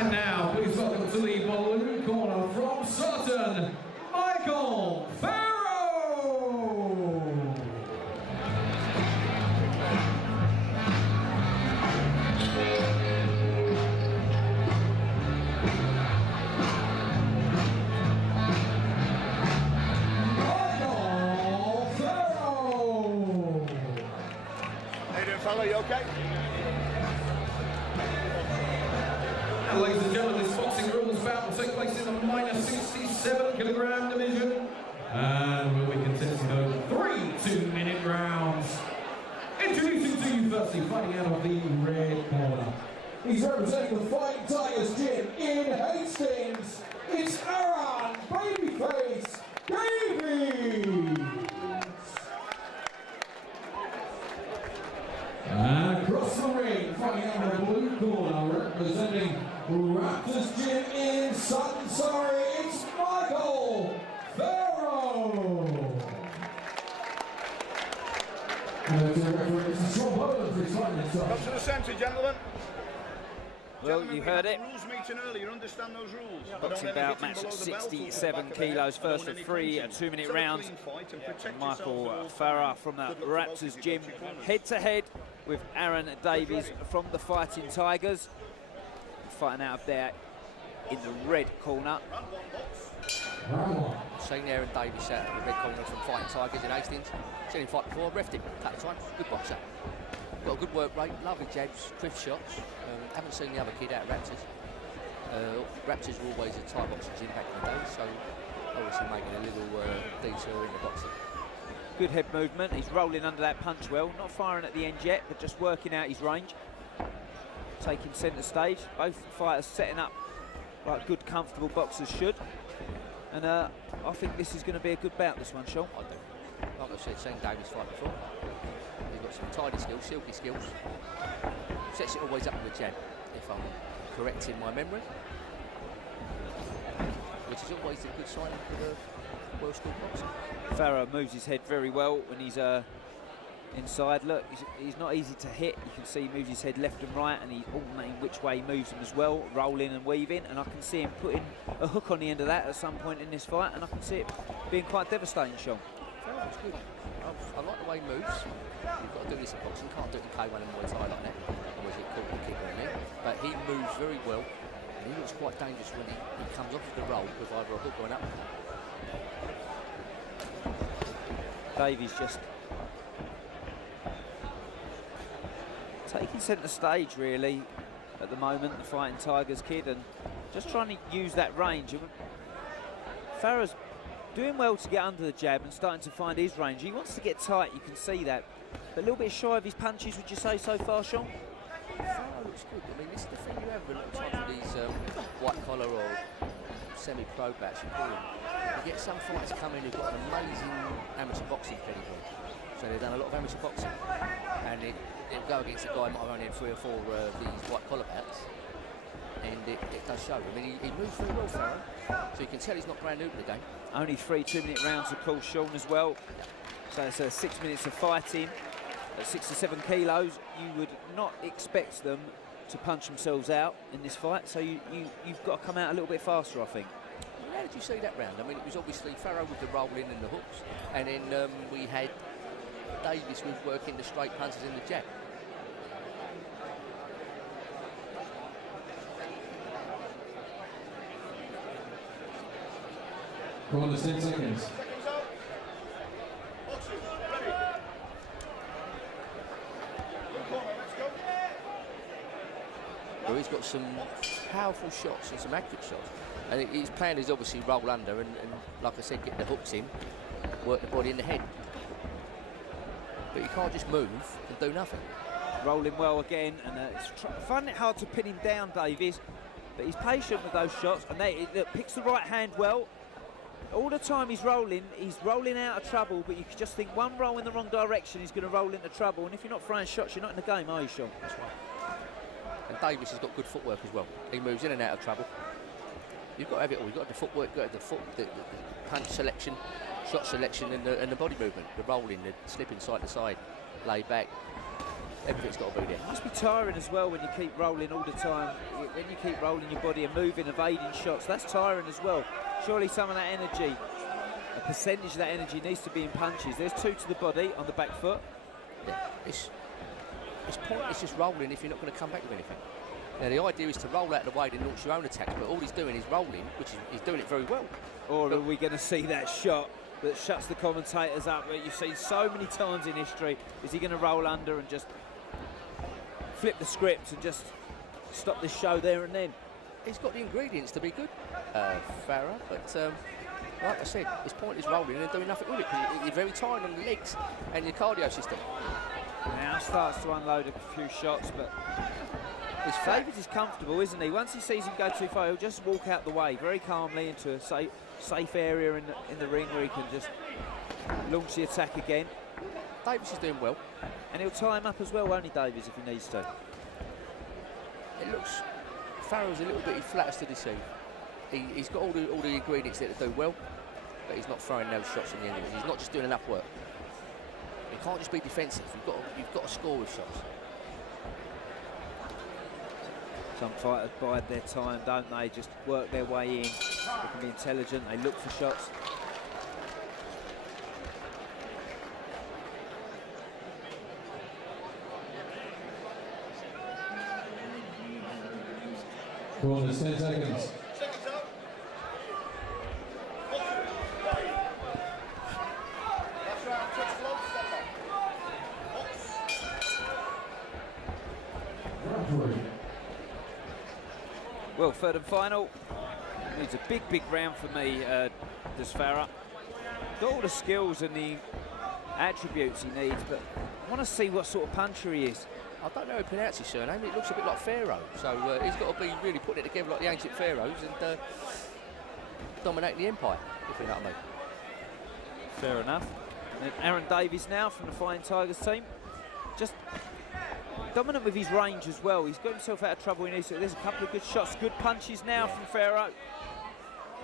And now, please welcome to the balloon corner from Sutton, Michael Pharoah! Fella, you okay? Ladies and gentlemen, this boxing rules bout will take place in the minus 67 kilogram division and will be contested over 3 2-minute rounds. Introducing to you firstly, fighting out of the red corner. He's representing the Fighting Tigers gym in Hastings. It's Aaron Babyface Davies. And across the ring, fighting out of the blue corner, representing Raptors Gym in Sutton, Surrey, it's Michael Pharoah. And the referee is Sean Bowden for his final touch. Come to the centre, gentlemen. Well, you heard it. Rules meeting earlier, understand those rules. Boxing bout, match at 67 kilos, first of 3 2-minute rounds. Michael Pharoah from the Raptors Gym, head to head with Aaron Davies from the Fighting Tigers. Fighting out of there in the red corner. Seen Aaron Davies out of the red corner from Fighting Tigers in Hastings. Seen him fight before, reffed him a couple of times. Good boxer. Got a good work rate, lovely jabs, crisp shots. Haven't seen the other kid out of Raptors. Raptors were always a Thai boxing gym back in the day, so obviously making a little detour in the boxing. Good head movement, he's rolling under that punch well, not firing at the end yet, but just working out his range. Taking centre stage, both fighters setting up like good comfortable boxers should. And I think this is going to be a good bout, this one, Sean. I do. Like I said, seen Davies fight before. He's got some tidy skills, silky skills. Sets it always up with a jab, if I'm correct in my memory. Which is always a good sign for the World School boxing. Pharoah moves his head very well when he's inside. Look, he's not easy to hit. You can see he moves his head left and right, and he's alternating which way he moves them as well, rolling and weaving. And I can see him putting a hook on the end of that at some point in this fight, and I can see it being quite devastating, Sean. Pharoah's good. I like the way he moves. You've got to do this in boxing. You can't do it in K1 and Muay Thai like that. Otherwise you caught the kick on there. But he moves very well, and he looks quite dangerous when he comes off of the roll with either a hook or an uppercut. Davies just taking centre stage really at the moment, the Fighting Tigers kid, and just trying to use that range. Pharoah's doing well to get under the jab and starting to find his range. He wants to get tight, you can see that. But a little bit shy of his punches, would you say, so far, Sean? Pharoah looks good. I mean, this is the thing you have a lot of times with these white collar or semi-pro bats, you call them. You get some fighters come in who've got an amazing amateur boxing pedigree. So they've done a lot of amateur boxing. And they'll go against a guy who might have only had 3 or 4 of these white collar bats. And it does show. I mean, he moves very well, Pharoah. So you can tell he's not brand new to the game. Only 3 2-minute rounds, of course, Sean, as well. So it's 6 minutes of fighting. At 67 kilos, you would not expect them to punch themselves out in this fight. So you've got to come out a little bit faster, I think. How did you see that round? I mean, it was obviously Pharoah with the rolling and the hooks. And then we had Davies with working the straight punches and the jab. Go on, 10 seconds. Well, he's got some powerful shots and some accurate shots. And his plan is obviously roll under and like I said, get the hooks in, work the body in the head. But you can't just move and do nothing. Rolling well again, and finding it hard to pin him down, Davies. But he's patient with those shots, and look, picks the right hand well. All the time he's rolling out of trouble, but you can just think one roll in the wrong direction, he's going to roll into trouble. And if you're not throwing shots, you're not in the game, are you, Sean? That's right. And Davies has got good footwork as well. He moves in and out of trouble. You've got to have it all. You've got to have the footwork, you've got to have the punch selection, shot selection, and the body movement, the rolling, the slipping side to side, lay back. everything's got to be there. It must be tiring as well when you keep rolling all the time. When you keep rolling your body and moving, evading shots, that's tiring as well. Surely some of that energy, a percentage of that energy needs to be in punches. There's 2 to the body on the back foot. Yeah, it's pointless just rolling if you're not going to come back with anything. Now the idea is to roll out of the way and launch your own attacks, but all he's doing is rolling, which is he's doing it very well. Or are we going to see that shot that shuts the commentators up, that you've seen so many times in history? Is he going to roll under and just flip the script and just stop this show there and then? He's got the ingredients to be good, Pharoah, but like I said, it's pointless rolling and doing nothing with it because you're very tired on the legs and your cardio system. Now starts to unload a few shots, but Davies is comfortable, isn't he? Once he sees him go too far, he'll just walk out the way very calmly into a safe area in the ring where he can just launch the attack again. Davies is doing well. And he'll tie him up as well, won't he, Davies, if he needs to? It looks, Pharoah's a little bit flatters to deceive. He's got all the ingredients there to do well, but he's not throwing those shots in the end of it. He's not just doing enough work. You can't just be defensive. You've got to score with shots. Some fighters bide their time, don't they? Just work their way in. They can be intelligent. They look for shots. Corners, 10 seconds. Well, third and final. Needs a big round for me, does Pharoah. Got all the skills and the attributes he needs, but I want to see what sort of puncher he is. I don't know how to pronounce his surname. It looks a bit like Pharaoh, so he's got to be really putting it together like the ancient pharaohs and dominating the empire, if you know what I mean. Fair enough. And Aaron Davies now from the Fighting Tigers team. Just dominant with his range as well. He's got himself out of trouble. There's a couple of good shots, good punches now from Pharoah.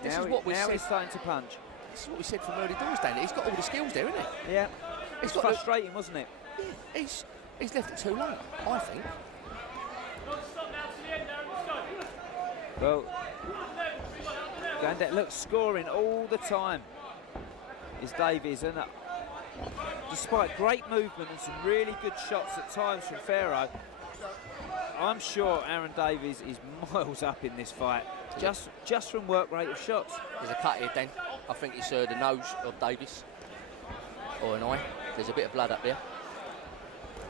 This is what we said. He's starting to punch. This is what we said from early doors, Danny. He's got all the skills there, isn't he? Yeah. It's frustrating, wasn't it? Yeah, he's left it too late, I think. Well, going down, look, scoring all the time is Davies, and despite great movement and some really good shots at times from Pharoah, I'm sure Aaron Davies is miles up in this fight, just from work rate of shots. There's a cut here, Dan. I think it's the nose of Davies, or an eye. There's a bit of blood up there.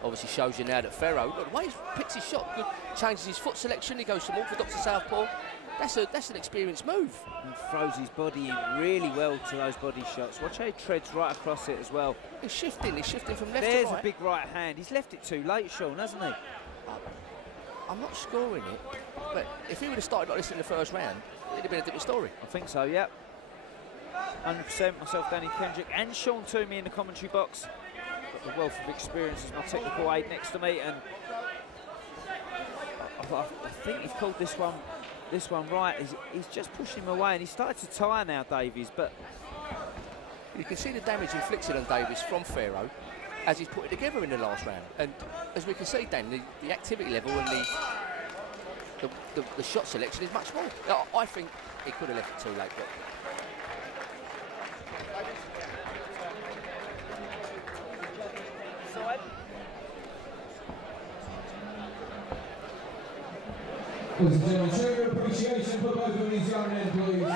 Obviously shows you now that Pharoah, look, the way he picks his shot, good, changes his foot selection, he goes from orthodox to southpaw. That's an experienced move. And throws his body in really well to those body shots. Watch how he treads right across it as well. He's shifting from left to right. There's a big right hand. He's left it too late, Sean, hasn't he? I'm not scoring it, but if he would have started like this in the first round, it'd have been a different story. I think so, yep. 100%. Myself, Danny Kendrick, and Sean Toomey in the commentary box. Got the wealth of experience as my technical aide next to me, and I think he's called this one right. He's just pushing him away, and he's started to tire now, Davies, but you can see the damage inflicted on Davies from Pharoah as he's put it together in the last round. And as we can see, Dan, the activity level and the shot selection is much more. I think he could have left it too late, but Ladies and gentlemen, show your appreciation for both of these young men, please.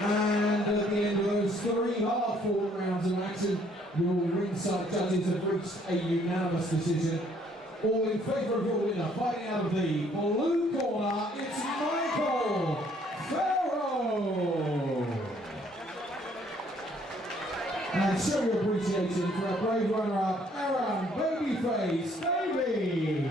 And at the end of those 3 hard-fought rounds of action, your ringside judges have reached a unanimous decision. All in favour of your winner, fighting out of the blue corner, it's Michael Pharoah. And show your appreciation for our brave runner-up, Aaron Babyface Davies.